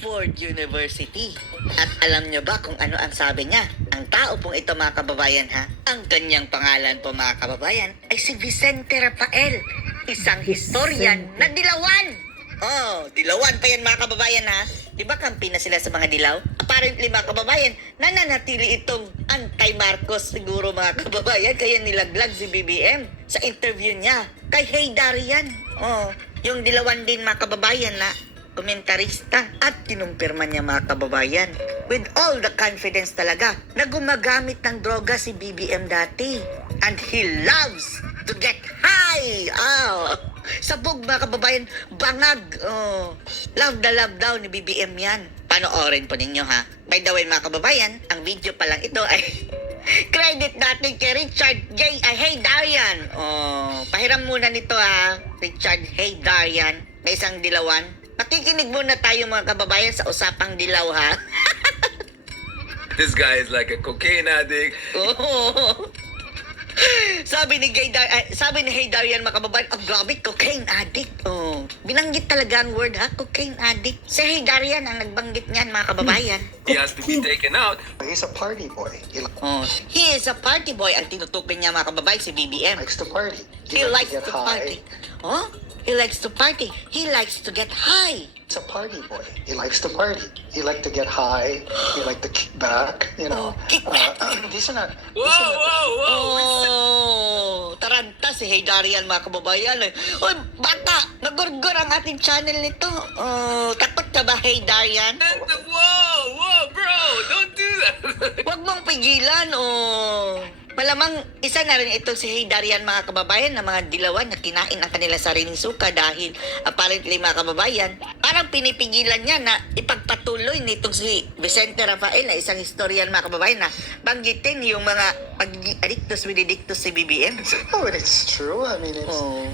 Oxford University. At alam nyo ba kung ano ang sabi niya? Ang tao pong ito mga kababayan ha, ang kanyang pangalan po mga kababayan ay si Vicente Rafael, isang historian na dilawan. Oh, dilawan pa yan mga kababayan ha. Di ba kampi na sila sa mga dilaw? Apparently mga kababayan, nananatili itong anti-Marcos siguro mga kababayan, kaya nilaglag si BBM sa interview niya kay Hey Darian. Oh, yung dilawan din mga kababayan na komentarista at kinumpirma niya mga kababayan with all the confidence talaga na gumagamit ng droga si BBM dati and he loves to get high. Oh, sabog mga kababayan, bangag. Oh, love daw ni BBM yan. Panoorin po ninyo ha. By the way mga kababayan, ang video pa lang ito ay credit natin kay Richard J. Hey Darian. Oh, pahiram muna nito ha, Richard Hey Darian, na isang dilawan. Makikinig muna tayo mga kababayan sa usapang dilaw ha. This guy is like a cocaine addict. Oh. Sabi ni Hey Darian mga kababayan, oh grabe, cocaine addict. Oh, binanggit talaga ang word ha, cocaine addict. Si Hey Darian ang nagbanggit niyan mga kababayan. He has to be taken out. He's a party boy. Oh, he is a party boy. Ang tinutukoy niya mga kababayan si BBM. Likes to party. He likes to party. Oh, he likes to party. He likes to get high. He's a party boy. He likes to party. He likes to get high. He likes to kick back. You know, Kick back. These are not. Whoa. Oh, taranta si Hey Darian mga kababayan. Oy, bata, nagurgur ang ating channel nito. Oh, takot ka ba Hey Darian? Whoa, bro, don't do that. Huwag mong pigilan, oh. Malamang isa na rin ito si Hey Darian mga kababayan na mga dilawan na kinain ang kanila sariling suka dahil apparently mga kababayan, parang pinipigilan niya na ipagpatuloy nitong si Vicente Rafael na isang historian mga kababayan na banggitin yung mga pag-adictus vididictus si BBM. Oh, and it's true. I mean, it's Oh.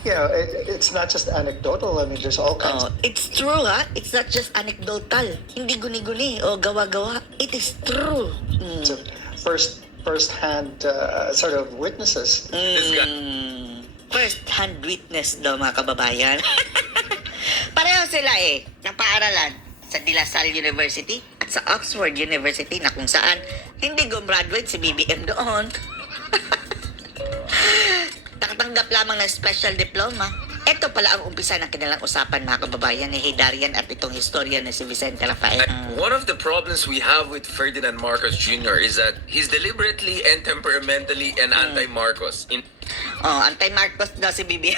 it's not just anecdotal. I mean, there's all kinds. Oh, it's true ha. It's not just anecdotal. Hindi guni-guni o gawa-gawa. It is true. Of first-hand sort of witnesses. This guy. First-hand witness daw mga kababayan. Pareho sila ng paaralan sa De La Salle University at sa Oxford University na kung saan hindi gumraduate si BBM doon. Nakatanggap lamang ng special diploma. Ito pala ang umpisa ng kanilang usapan mga kababayan ni Hey Darian at itong historian na si Vicente Rafael. One of the problems we have with Ferdinand Marcos Jr. is that he's deliberately and temperamentally an anti-Marcos. Oh, anti-Marcos daw si BBM.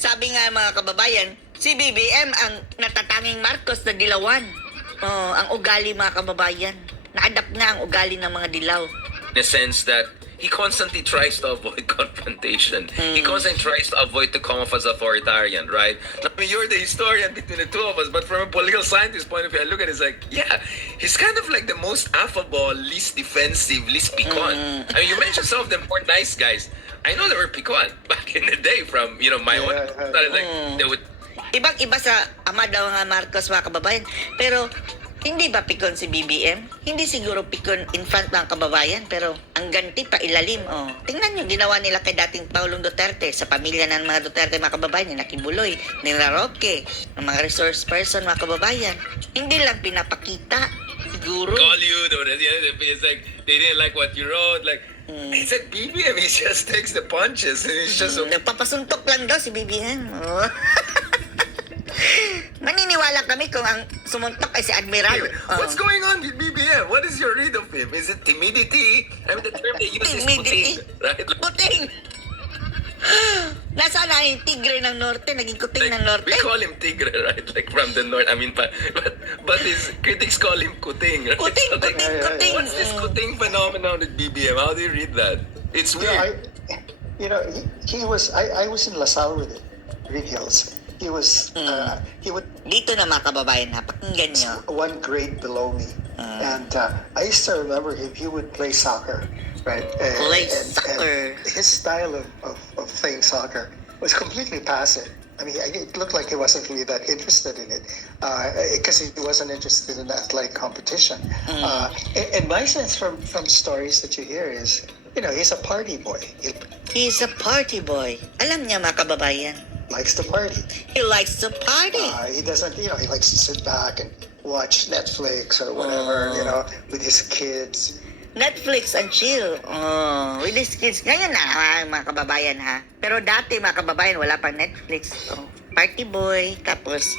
Sabi nga mga kababayan, si BBM ang natatanging Marcos na dilawan. Oh, ang ugali mga kababayan. Na-adapt nga ang ugali ng mga dilaw. In a sense that he constantly tries to avoid confrontation. He constantly tries to avoid to come off as authoritarian, right? I mean, you're the historian between the two of us, but from a political scientist point of view, I look at it, it's like, yeah, he's kind of like the most affable, least defensive, least picon. I mean, you mentioned some of them were nice guys. I know they were picon back in the day from, my own, like, they would Ibang-iba sa ama daw nga Marcos mga kababayan. Pero hindi ba pikon si BBM? Hindi siguro pikon in front ng kababayan, pero ang ganti pa ilalim. Oh. Tingnan nyo, ginawa nila kay dating Pangulong Duterte sa pamilya ng mga Duterte mga kababayan, ni Nakibuloy, ni Roque, ng mga resource person mga kababayan. Hindi lang pinapakita, siguro. call you, it's like, they didn't like what you wrote, like, it's like BBM, he just takes the punches, and he's just so Nagpapasuntok lang daw si BBM. Oh. Maniniwala kami kung ang sumuntok ay si Admiral. Oh. What's going on with BBM? What is your read of him? Is it timidity? I mean, the term they use is Timidity? puting, right? Puting! Nasaan na yung tigre ng norte? Naging kuting ng norte? We call him tigre, right? Like from the north. I mean, but his critics call him kuting, right? Kuting, So, like, kuting, kuting. what's this kuting phenomenon with BBM? How do you read that? It's weird. He was. I was in LaSalle with him, Green Hills. He was. He would Dito na mga kababayan ha, pakinggan nyo. one grade below me, and I used to remember him. He would play soccer, right? Play soccer. His style of playing soccer was completely passive. I mean, it looked like he wasn't really that interested in it, because he wasn't interested in athletic competition. And my sense from stories that you hear is, he's a party boy. He He's a party boy. Alam niya mga kababayan. likes to party. He likes to party. He doesn't, he likes to sit back and watch Netflix or whatever, with his kids. Netflix and chill. Oh, with these kids. Ngayon na, mga kababayan ha. Pero dati mga kababayan, wala pang Netflix. Oh, party boy, tapos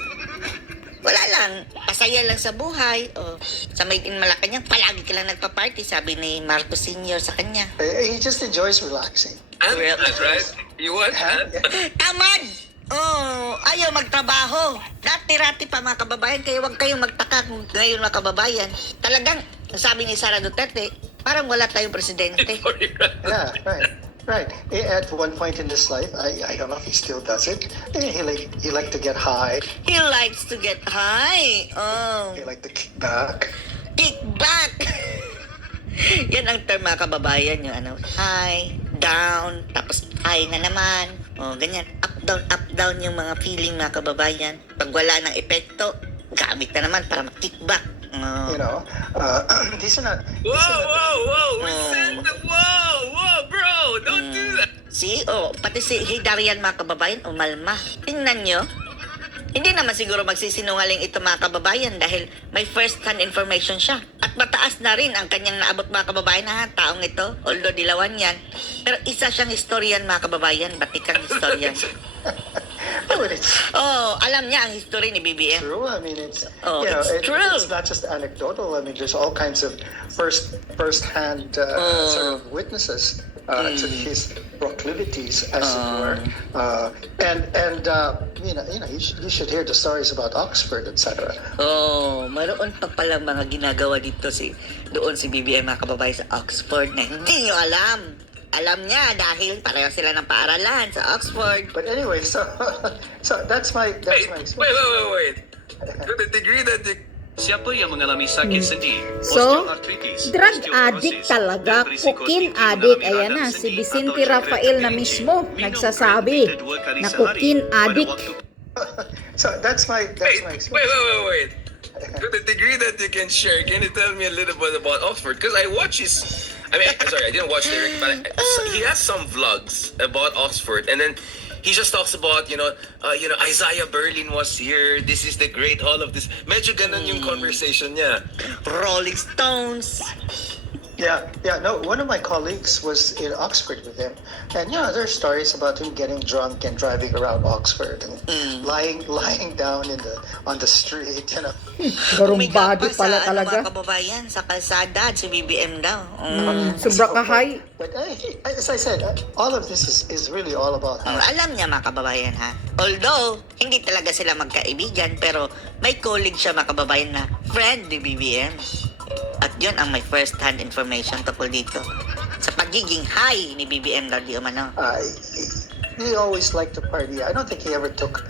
wala lang, pasaya lang sa buhay. Oh, sa may Malacanang, palagi ka lang nagpa-party, sabi ni Marcos Sr. sa kanya. He just enjoys relaxing. And Well- that, right? You what? Huh? Tamad! Oh, ayaw magtrabaho. Dati-rati pa mga kababayan, kaya huwag kayong magtaka kung ngayon mga kababayan. Talagang, sabi ni Sara Duterte, parang wala tayong presidente. Yeah, right. At one point in his life, I don't know if he still does it. He liked to get high. He likes to get high. Oh, He liked to kick back. kick back. Yan ang term mga kababayan, yung ano, high, down, tapos high na naman. Oh, ganyan. Up, down yung mga feeling mga kababayan. Pag wala ng epekto, gamit na naman para mag-kickback. Oh. These are not. Whoa, whoa! We Oh. sent the whoa, bro! Don't do that. Pati si Darian mga kababayan, umalma. Tingnan nyo. Hindi naman siguro magsisinungaling ito mga kababayan dahil may first-hand information siya. At mataas na rin ang kanyang naabot mga kababayan na taong ito, although dilawan yan. Pero isa siyang historian mga kababayan, batikang historian. But it's Alam niya ang history ni BBM. true. I mean, it's It's true. It's not just anecdotal. I mean, there's all kinds of first-hand sort of witnesses to his proclivities, as it were. And you should hear the stories about Oxford, etc. Mayroon pa palang mga ginagawa dito doon si BBM mga kababayan sa Oxford na hindi nyo alam. Alam niya dahil pareho sila ng paaralan sa Oxford. But anyway, so that's my Wait. experience. To the degree that the Siapa yang mengalami sakit sendi, So, osteoartritis, drug osteoporosis, addict talaga, dan berisiko cocaine tinggi addict. mengalami Ayan radang na, sendi si Vicente atau cedera Rafael na kening. mismo Minum nagsasabi Brand 2 kali na sehari cocaine pada addict. waktu So that's my experience. wait. To the degree that you can share, can you tell me a little bit about Oxford? Because I watch his. Sorry, I didn't watch lyric, but he has some vlogs about Oxford, and then he just talks about Isaiah Berlin was here. This is the great all of this. Medyo ganun yung conversation niya. Rolling Stones. Yeah. No, one of my colleagues was in Oxford with him, and there's stories about him getting drunk and driving around Oxford and lying down on the street. Garumbado Umiga pa pala sa, talaga. mga kababayan, sa kalsada, si BBM daw. Sobra kahay. But as I said, all of this is really all about Alam niya mga kababayan ha. Although, hindi talaga sila magkaibigan, pero may colleague siya mga kababayan na friend ni BBM. At yun ang may first-hand information tungkol dito. Sa pagiging high ni BBM daw di umano. he always liked to party. I don't think he ever took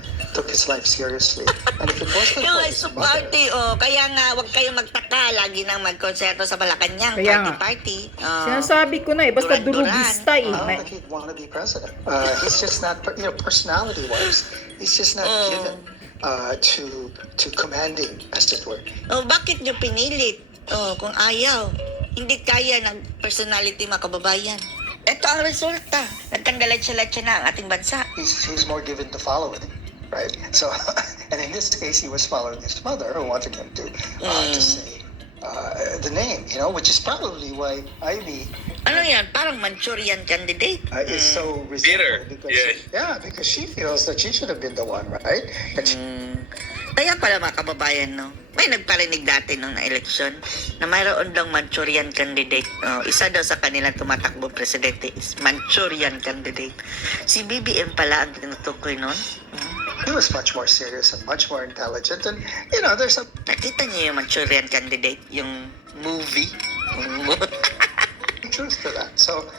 his life seriously. And if it wasn't He for likes his to mother, party, Kaya nga, huwag kayong magtaka. Lagi nang magkonserto sa Malacanang. Kaya nga. Party. Sinasabi ko na basta Duran-duran. durugista I don't eh. think he'd want to be president. He's just not, personality-wise, he's just not given to commanding, as it were. Bakit nyo pinilit? Kung ayaw. Hindi kaya ng personality mga kababayan. Ito ang resulta. Nagtanggalan siya na ang ating bansa. He's more given to following, right? So, and in this case, he was following his mother, who wanted him to say the name, which is probably why Ivy Ano yan? Parang Manchurian candidate. is so Bitter. resentful because because she feels that she should have been the one, right? That she, Kaya pala mga kababayan, may nagparinig dati nung eleksyon na mayroon daw Manchurian candidate. Isa daw sa kanilang tumatakbong presidente is Manchurian candidate. Si BBM pala ang tinutukoy nun. he was much more serious and much more intelligent, and there's a Nakita niyo yung Manchurian candidate, yung movie? truth to that. So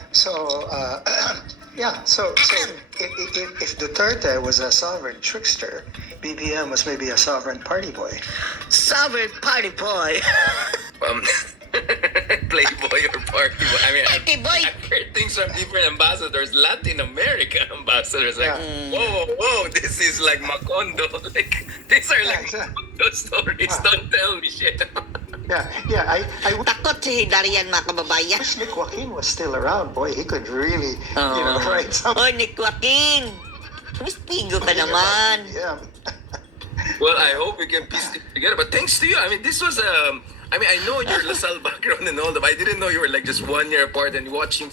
if Duterte was a sovereign trickster, BBM was maybe a sovereign party boy. Sovereign party boy. Playboy or party boy. Party boy. I've heard things from different ambassadors, Latin American ambassadors, like, Yeah. whoa, this is like Macondo. Like, these are like Yeah. Macondo stories. Don't tell me shit. Yeah. I Takot si Darian mga kababayan. wish Nick Joaquin was still around. Boy, he could really, write something. Nick Joaquin. Mistigo ka naman. Yeah. Well, I hope we can piece it together. But thanks to you, I mean, this was I mean, I know your Lasal background and all that, but I didn't know you were like just 1 year apart and watching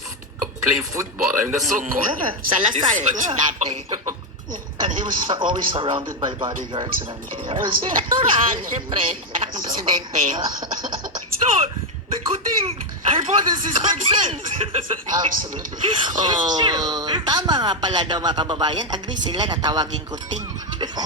play football. I mean, that's so cool. Yeah. Sa Lasal, It's such- dati. And he was always surrounded by bodyguards and everything. It was, Natural, syempre. Anak ng presidente. So, the Kuting hypothesis makes sense. Absolutely. Oh, tama nga pala daw mga kababayan. Agree sila na tawagin kuting.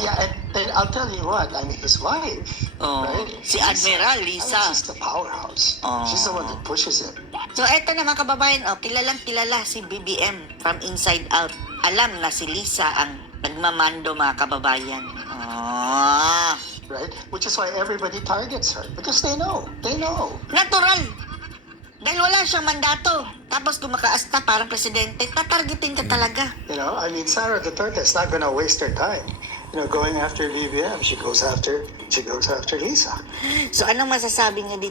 Yeah, and I'll tell you what, I mean, his wife, Oh, right? si Admiral I mean, Lisa. she's the powerhouse. Oh. She's the one that pushes him. So eto na mga kababayan, oh, kilalang kilala si BBM from Inside Out. Alam na si Lisa ang nagmamando mga kababayan. Ah, Right? Which is why everybody targets her. Because they know. They know. natural. Dahil wala siyang mandato. Tapos kung makaasta parang presidente, tatargetin ka talaga. You know, I mean, Sara Duterte is not going to waste her time. You know, going after BBM. She goes after Lisa. So anong masasabi niyo dito?